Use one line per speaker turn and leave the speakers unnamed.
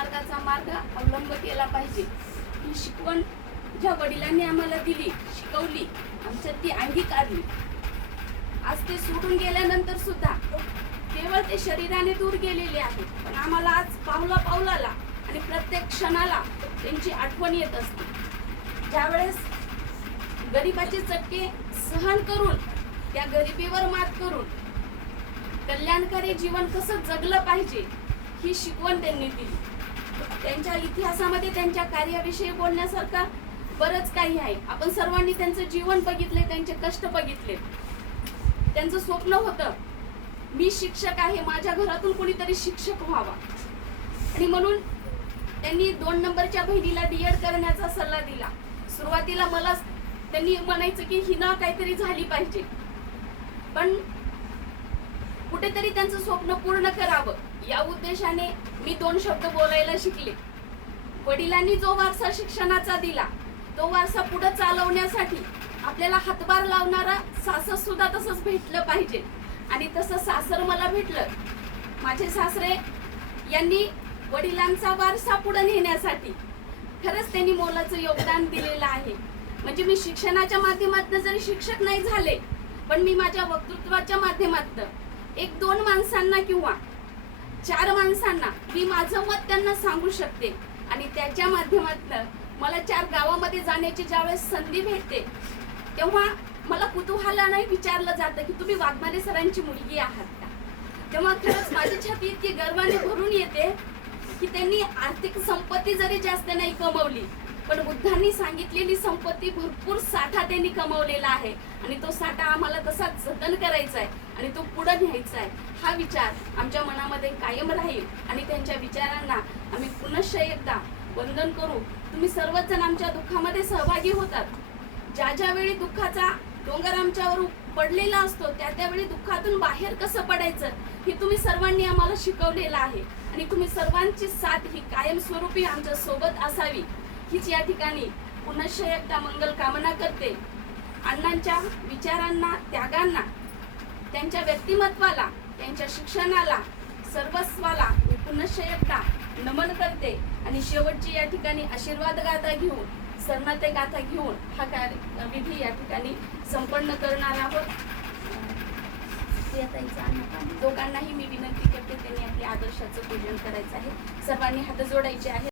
मार्गाचा मार्ग अवलंब केला पाहिजे. ही शिकवण ज्या वडिलांनी आम्हाला दिली शिकवली आमच्यात ती अंगीकारली. आज ते सोडून गेल्यानंतर सुद्धा केवळ ते शरीराने दूर गेलेले आहेत पण आम्हाला आज पावला पावलाला आणि प्रत्येक क्षणाला त्यांची आठवण येत असते. ज्यावेळेस गरिबाचे चटके सहन करून त्या गरिबीवर मात करून कल्याणकारी जीवन कसं जगलं पाहिजे ही शिकवण त्यांनी दिली. त्यांच्या इतिहासामध्ये त्यांच्या कार्याविषयी बोलण्यासारखा बरंच काही आहे. आपण सर्वांनी त्यांचं जीवन बघितले त्यांचे कष्ट बघितले. त्यांचं स्वप्न होतं मी शिक्षक आहे माझ्या घरातून कोणीतरी शिक्षक व्हावा. आणि म्हणून त्यांनी दोन नंबरच्या बहिणीला डीएड करण्याचा सल्ला दिला. सुरुवातीला मला त्यांनी म्हणायचं की हिना काहीतरी झाली पाहिजे. पण कुठेतरी त्यांचं स्वप्न पूर्ण करावं. या उद्देशाने मी दोन शब्द बोलायला शिकले. वडिलांनी जो वारसा शिक्षणाचा दिला तो वारसा पुढे चालवण्यासाठी आपल्याला हातभार लावणारा सासर सुद्धा तसंच भेटलं पाहिजे. आणि तसं सासर मला भेटलं. माझे सासरे यांनी वडिलांचा वारसा पुढे नेण्यासाठी खरंच त्यांनी मोलाचं योगदान दिलेलं आहे. म्हणजे मी शिक्षणाच्या माध्यमातून जरी शिक्षक नाही झाले पण मी माझ्या वक्तृत्वाच्या माध्यमातून एक दोन माणसांना किंवा चार माणसांना मी माझं मत त्यांना सांगू शकते. आणि त्याच्या माध्यमातून मला चार गावामध्ये जाण्याची ज्यावेळेस संधी भेटते तेव्हा मला कुतूहलाने विचारलं जातं की तुम्ही वाघमारे सरांची मुलगी आहात का? तेव्हा खरंच माझी छाती इतकी गर्वाने भरून येते की त्यांनी आर्थिक संपत्ती जरी जास्त नाही कमवली पण बुद्धांनी सांगितलेली संपत्ती भरपूर साठा त्यांनी कमवलेला आहे. आणि तो साठा आम्हाला तसाच जतन करायचा आहे आणि तो पुढे न्यायचा आहे हा विचार आमच्या मनामध्ये कायम राहील आणि त्यांच्या विचारांना आम्ही पुनश्च एकदा वंदन करू. तुम्ही सर्वच जण आमच्या दुःखामध्ये सहभागी होतात. ज्या ज्या वेळी दुःखाचा डोंगर आमच्यावर पडलेला असतो त्या त्यावेळी दुःखातून बाहेर कसं पडायचं हे तुम्ही सर्वांनी आम्हाला शिकवलेलं आहे. आणि तुम्ही सर्वांची साथ ही कायमस्वरूपी आमच्यासोबत असावी. हीच या ठिकाणी पुनश्च एकदा मंगल कामना करते. अण्णांच्या विचारांना त्यागांना त्यांच्या व्यक्तिमत्वाला त्यांच्या शिक्षणाला सर्वस्वाला मी पुनश्च एकदा नमन करते. आणि शेवटची या ठिकाणी आशीर्वाद गाथा घेऊन सरनाते गाथा घेऊन हा कार्य विधी या ठिकाणी संपन्न करणार आहोत. लोकांनाही दोघांनाही मी विनंती करते त्यांनी आपल्या आदर्शाचं पूजन करायचं आहे. सर्वांनी हात जोडायचे आहे